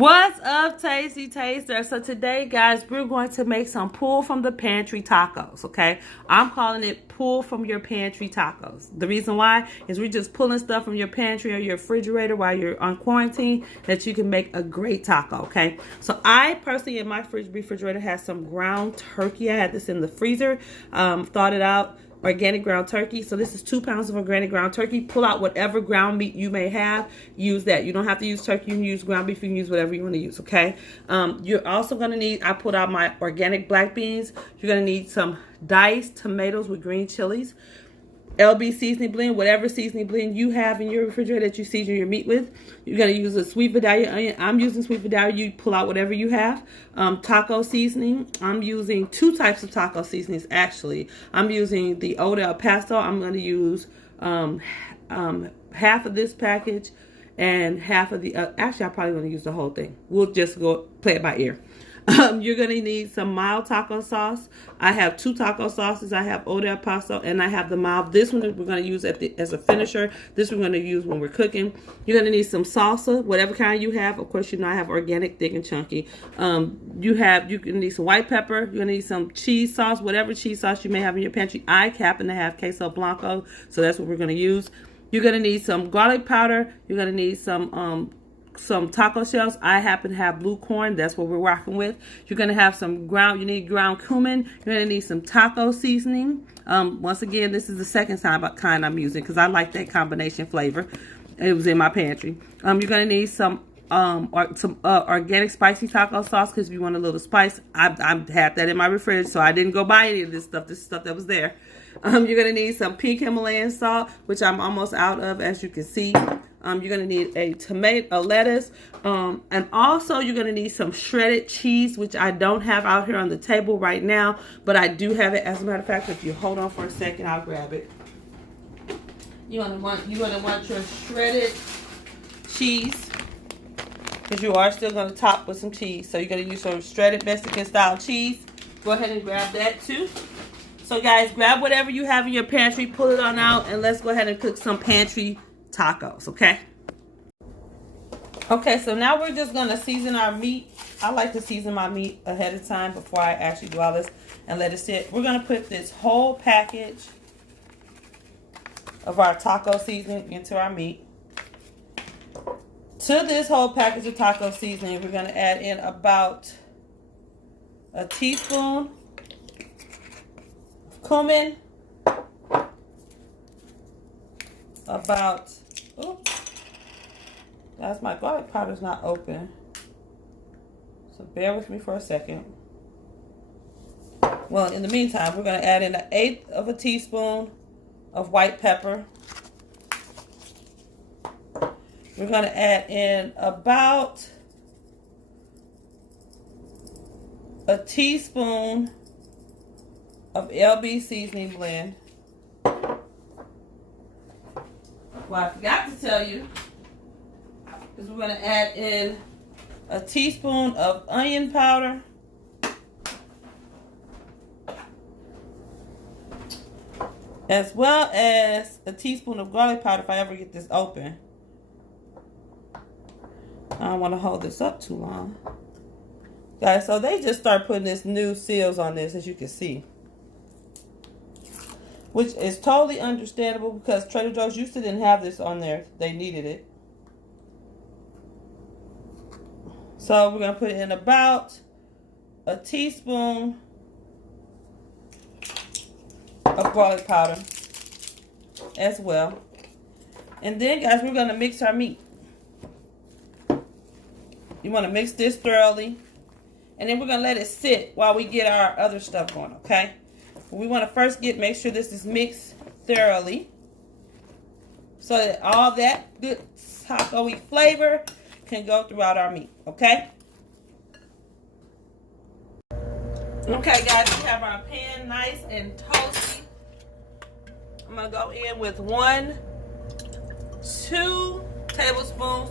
What's up, Tasty Taster? So today, guys, we're going to make some pull from the pantry tacos, okay? I'm calling it pull from your pantry tacos. The reason why is we're just pulling stuff from your pantry or your refrigerator while you're on quarantine that you can make a great taco, okay? So I personally, in my refrigerator, have some ground turkey. I had this in the freezer, thawed it out. Organic ground turkey. So this is 2 pounds of organic ground turkey. Pull out whatever ground meat you may have. Use that. You don't have to use turkey. You can use ground beef. You can use whatever you want to use, okay? You're also going to need, I pulled out my organic black beans. You're going to need some diced tomatoes with green chilies. LB seasoning blend, whatever seasoning blend you have in your refrigerator that you season your meat with. You're going to use a sweet Vidalia onion. I'm using sweet Vidalia. You pull out whatever you have. Taco seasoning. I'm using 2 types of taco seasonings, actually. I'm using the Old El Paso. I'm going to use half of this package and half of the... actually, I'm probably going to use the whole thing. We'll just go play it by ear. You're going to need some mild taco sauce. I have 2 taco sauces. I have Old El Paso and I have the mild. This one we're going to use as a finisher. This we're going to use when we're cooking. You're going to need some salsa, whatever kind you have. Of course, you know I have organic, thick, and chunky. You can need some white pepper. You're going to need some cheese sauce, whatever cheese sauce you may have in your pantry. I happen to have Queso Blanco, so that's what we're going to use. You're going to need some garlic powder. You're going to need some taco shells. I happen to have blue corn. That's what we're rocking with. You're going to have some you need ground cumin. You're going to need some taco seasoning. Once again, this is the second kind I'm using because I like that combination flavor. It was in my pantry. You're going to need some organic spicy taco sauce because if you want a little spice. I had that in my refrigerator, so I didn't go buy any of this stuff. This is stuff that was there. You're going to need some pink Himalayan salt, which I'm almost out of, as you can see. You're going to need a lettuce, and also you're going to need some shredded cheese, which I don't have out here on the table right now, but I do have it. As a matter of fact, if you hold on for a second, I'll grab it. You're going to want your shredded cheese, because you are still going to top with some cheese. So you're going to use some shredded Mexican style cheese. Go ahead and grab that too. So guys, grab whatever you have in your pantry, pull it on out, and let's go ahead and cook some pantry tacos, okay? Okay, so now we're just gonna season our meat. I like to season my meat ahead of time before I actually do all this and let it sit. We're gonna put this whole package of our taco seasoning into our meat. To this whole package of taco seasoning, we're gonna add in about a teaspoon of cumin, about, that's my garlic powder's not open, so bear with me for a second. Well, in the meantime, we're going to add in 1/8 of a teaspoon of white pepper. We're going to add in about a teaspoon of LB seasoning blend. Well, I forgot to tell you, because we're going to add in a teaspoon of onion powder, as well as a teaspoon of garlic powder if I ever get this open. I don't want to hold this up too long. Guys, so they just start putting this new seals on this, as you can see. Which is totally understandable because Trader Joe's used to didn't have this on there. They needed it. So we're going to put in about a teaspoon of garlic powder as well. And then, guys, we're going to mix our meat. You want to mix this thoroughly. And then we're going to let it sit while we get our other stuff going, okay? We want to first make sure this is mixed thoroughly so that all that good taco-y flavor can go throughout our meat, okay? Okay, guys, we have our pan nice and toasty. I'm going to go in with 2 tablespoons,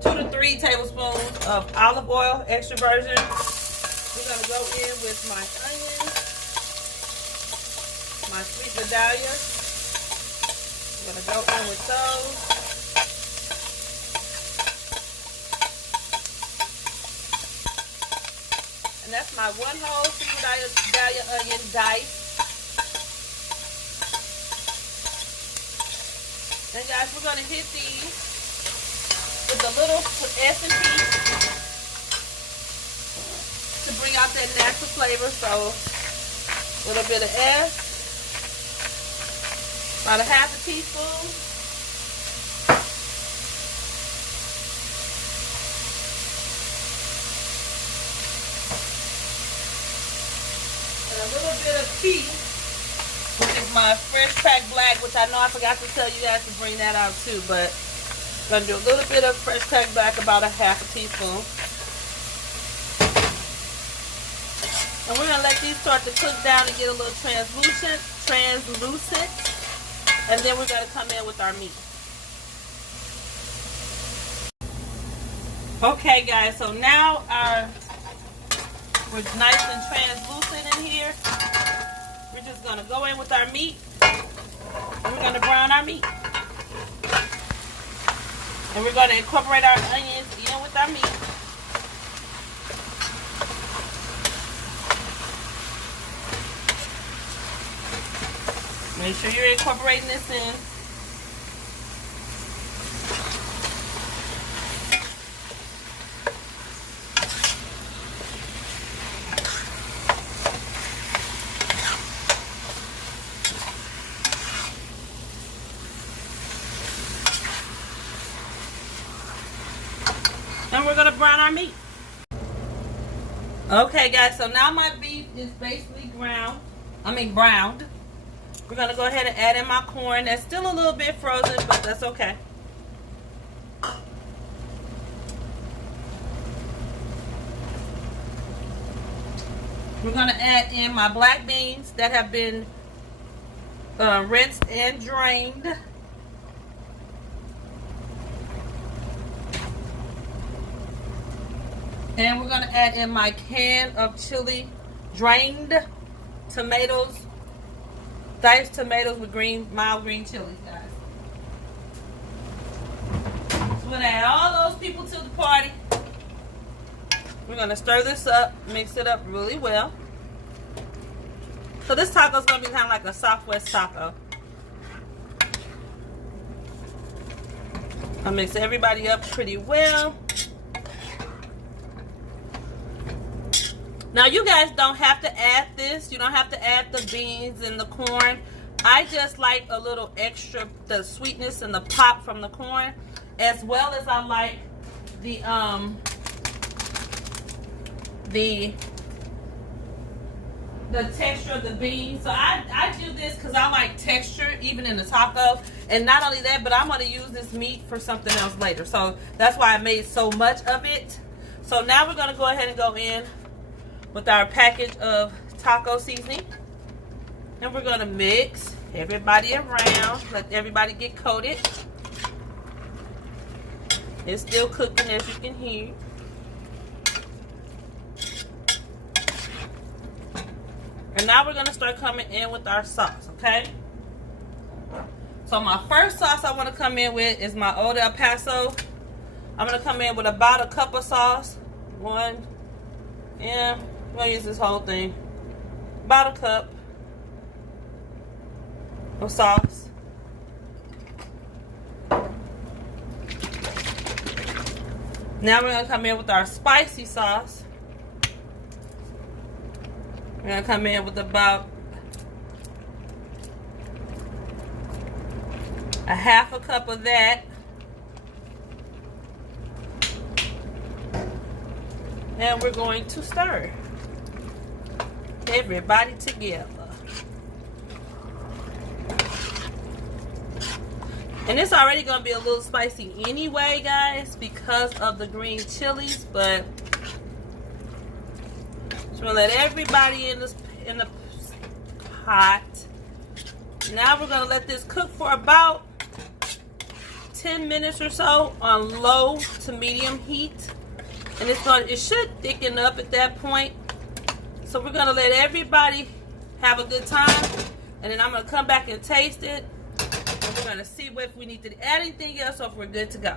2 to 3 tablespoons of olive oil, extra virgin. We're going to go in with my onions, my sweet Vidalia. I'm going to go in with those. And that's my 1 whole single Dahlia onion diced. And guys, we're going to hit these with a little S&P to bring out that natural flavor. So a little bit of S, about a half a teaspoon. And a little bit of P, which is my fresh cracked black, which I know I forgot to tell you guys to bring that out too, but I'm going to do a little bit of fresh cracked black, about a half a teaspoon. And we're going to let these start to cook down and get a little translucent. And then we're going to come in with our meat. Okay guys, so now we're nice and translucent in here. We're just going to go in with our meat. And we're going to brown our meat. And we're going to incorporate our onions in with our meat. Make sure you're incorporating this in. And we're going to brown our meat. Okay guys, so now my beef is basically browned. We're going to go ahead and add in my corn. That's still a little bit frozen, but that's okay. We're going to add in my black beans that have been rinsed and drained. And we're going to add in my can of chili, drained tomatoes, diced tomatoes with mild green chilies, guys. So we're going to add all those people to the party. We're going to stir this up, mix it up really well. So this taco is going to be kind of like a Southwest taco. I'll mix everybody up pretty well. Now you guys don't have to add this. You don't have to add the beans and the corn. I just like a little extra, the sweetness and the pop from the corn, as well as I like the texture of the beans. So I do this because I like texture even in the taco. And not only that, but I'm going to use this meat for something else later. So that's why I made so much of it. So now we're going to go ahead and go in with our package of taco seasoning, and we're going to mix everybody around, let everybody get coated. It's still cooking, as you can hear. And now we're going to start coming in with our sauce, okay? So my first sauce I want to come in with is my Old El Paso. I'm going to come in with about a cup of sauce. I'm going to use this whole thing. About a cup of sauce. Now we're going to come in with our spicy sauce. We're going to come in with about a half a cup of that. And we're going to stir everybody together. And it's already going to be a little spicy anyway, guys, because of the green chilies, but just going to let everybody in the pot. Now we're going to let this cook for about 10 minutes or so on low to medium heat. And it should thicken up at that point. So we're going to let everybody have a good time. And then I'm going to come back and taste it. And we're going to see if we need to add anything else or if we're good to go.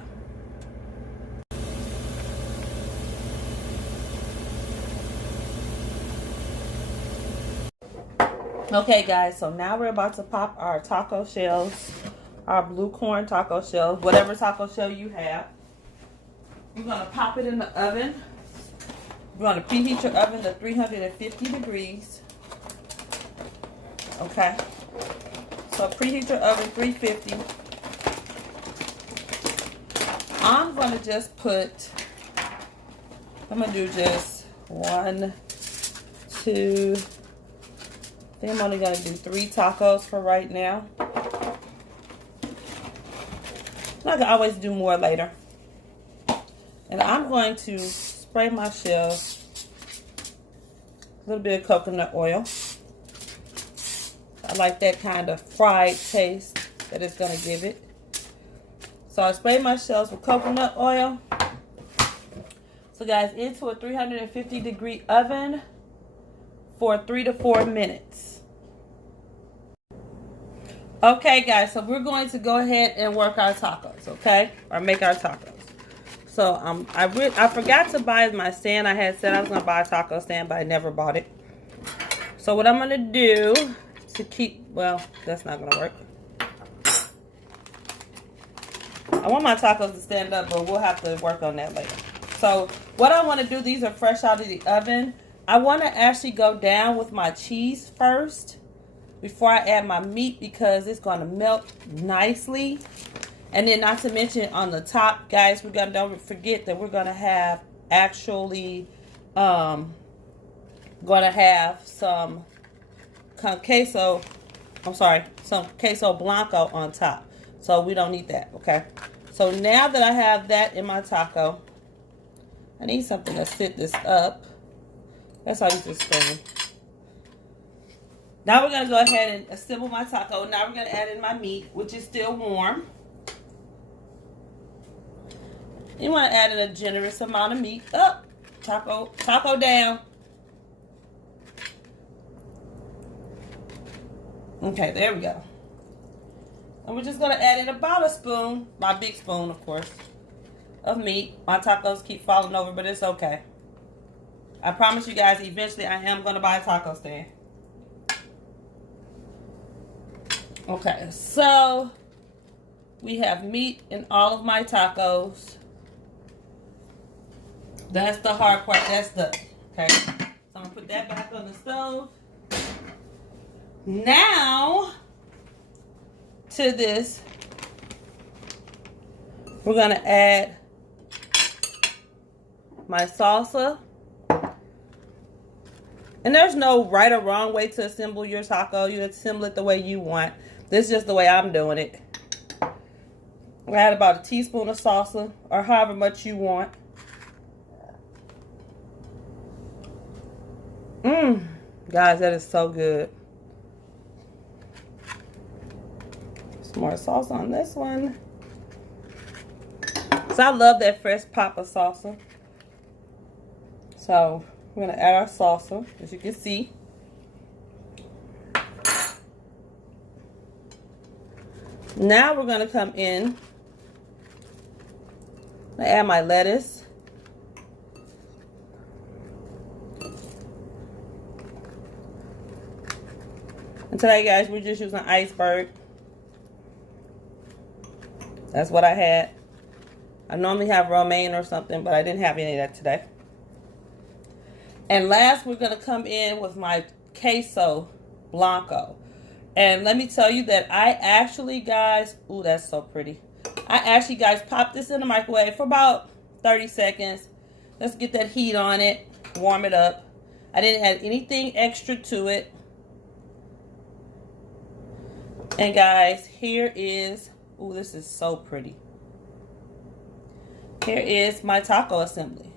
Okay, guys, so now we're about to pop our taco shells, our blue corn taco shells, whatever taco shell you have. We're going to pop it in the oven. We're going to preheat your oven to 350 degrees. Okay. So preheat your oven 350. I'm going to just put, I'm going to do just 1, 2, I think I'm only going to do 3 tacos for right now. I can always do more later. And I'm going to spray my shells a little bit of coconut oil. I like that kind of fried taste that it's going to give it. So I spray my shells with coconut oil. So guys, into a 350 degree oven for 3 to 4 minutes. Okay guys, so we're going to go ahead and work our tacos, okay? Or make our tacos. So I forgot to buy my stand. I had said I was going to buy a taco stand, but I never bought it. So what I'm going to do to keep, well, that's not going to work. I want my tacos to stand up, but we'll have to work on that later. So what I want to do, these are fresh out of the oven. I want to actually go down with my cheese first before I add my meat because it's going to melt nicely. And then not to mention on the top, guys, we're going to, don't forget that we're going to have actually some queso, some queso blanco on top. So we don't need that, okay? So now that I have that in my taco, I need something to sit this up. That's how I use this spoon. Now we're going to go ahead and assemble my taco. Now we're going to add in my meat, which is still warm. You want to add in a generous amount of meat. Up. Taco down. Okay, there we go. And we're just going to add in about a spoon, my big spoon, of course, of meat. My tacos keep falling over, but it's okay. I promise you guys, eventually I am going to buy a taco stand. Okay, so we have meat in all of my tacos. That's the hard part. That's done. Okay, so I'm going to put that back on the stove. Now, to this, we're going to add my salsa. And there's no right or wrong way to assemble your taco. You assemble it the way you want. This is just the way I'm doing it. I add about a teaspoon of salsa or however much you want. Guys, that is so good. Some more sauce on this one. So I love that fresh pop of salsa. So we're going to add our salsa, as you can see. Now we're going to come in and add my lettuce. And today, guys, we're just using iceberg. That's what I had. I normally have romaine or something, but I didn't have any of that today. And last, we're going to come in with my Queso Blanco. And let me tell you that I actually, guys, ooh, that's so pretty. I actually, guys, popped this in the microwave for about 30 seconds. Let's get that heat on it, warm it up. I didn't add anything extra to it. And guys, here is, ooh, this is so pretty. Here is my taco assembly.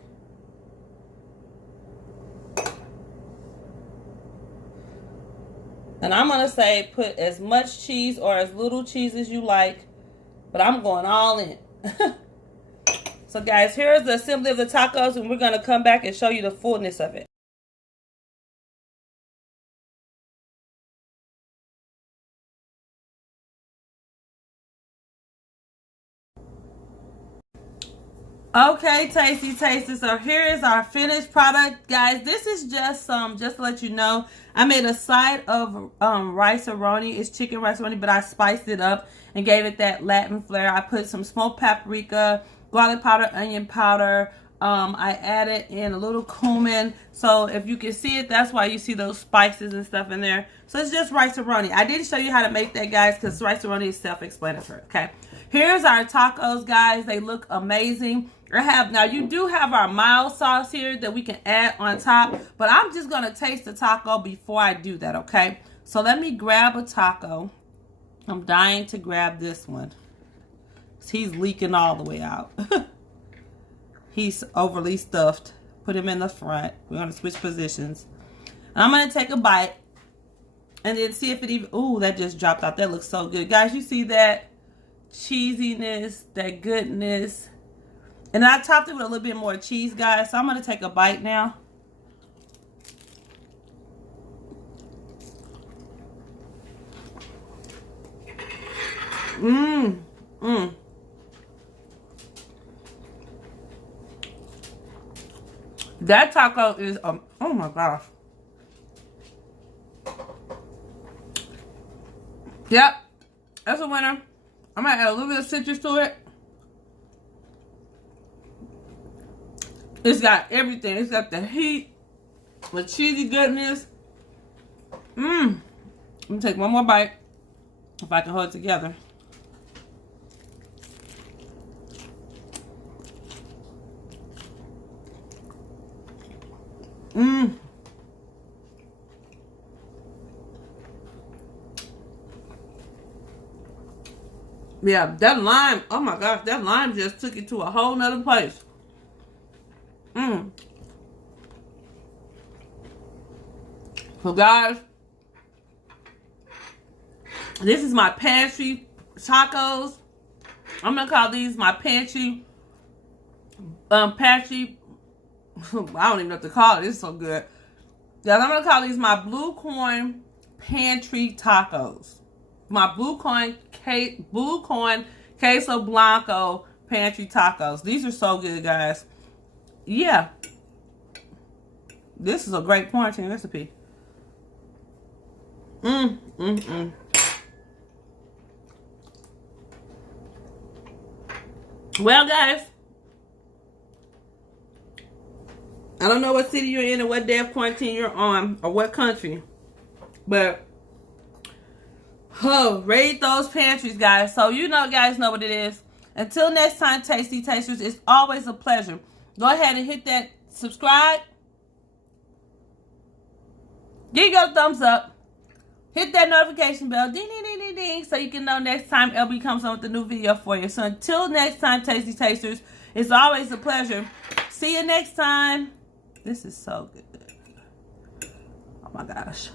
And I'm going to say put as much cheese or as little cheese as you like. But I'm going all in. So guys, here's the assembly of the tacos. And we're going to come back and show you the fullness of it. Okay, tasty tasters. So here is our finished product, guys. This is just just to let you know, I made a side of rice-a-roni. It's chicken rice-a-roni, but I spiced it up and gave it that Latin flair. I put some smoked paprika, garlic powder, onion powder. I added in a little cumin. So if you can see it, that's why you see those spices and stuff in there. So it's just rice-a-roni. I didn't show you how to make that, guys, because rice-a-roni is self-explanatory. Okay. Here's our tacos, guys. They look amazing. Now you do have our mild sauce here that we can add on top, but I'm just gonna taste the taco before I do that, okay? So let me grab a taco. I'm dying to grab this one. He's leaking all the way out. He's overly stuffed. Put him in the front. We're gonna switch positions. And I'm gonna take a bite and then see if it even, ooh, that just dropped out. That looks so good. Guys, you see that cheesiness, that goodness. And I topped it with a little bit more cheese, guys. So I'm going to take a bite now. That taco is, oh my gosh. Yep. That's a winner. I'm going to add a little bit of citrus to it. It's got everything. It's got the heat, the cheesy goodness. Let me take one more bite if I can hold it together. Yeah, that lime, oh my gosh, that lime just took it to a whole nother place. So guys, this is my pantry tacos. I'm gonna call these my pantry, I don't even know what to call it. It's so good. Yeah, I'm gonna call these my blue corn pantry tacos. My blue corn queso blanco pantry tacos. These are so good, guys. Yeah, this is a great quarantine recipe. Well, guys, I don't know what city you're in or what day of quarantine you're on or what country, but raid those pantries, guys. So you know, guys know what it is. Until next time, Tasty Tasters, it's always a pleasure. Go ahead and hit that subscribe. Give you a thumbs up. Hit that notification bell, ding, ding, ding, ding, ding, so you can know next time LB comes on with a new video for you. So until next time, Tasty Tasters, it's always a pleasure. See you next time. This is so good. Oh my gosh.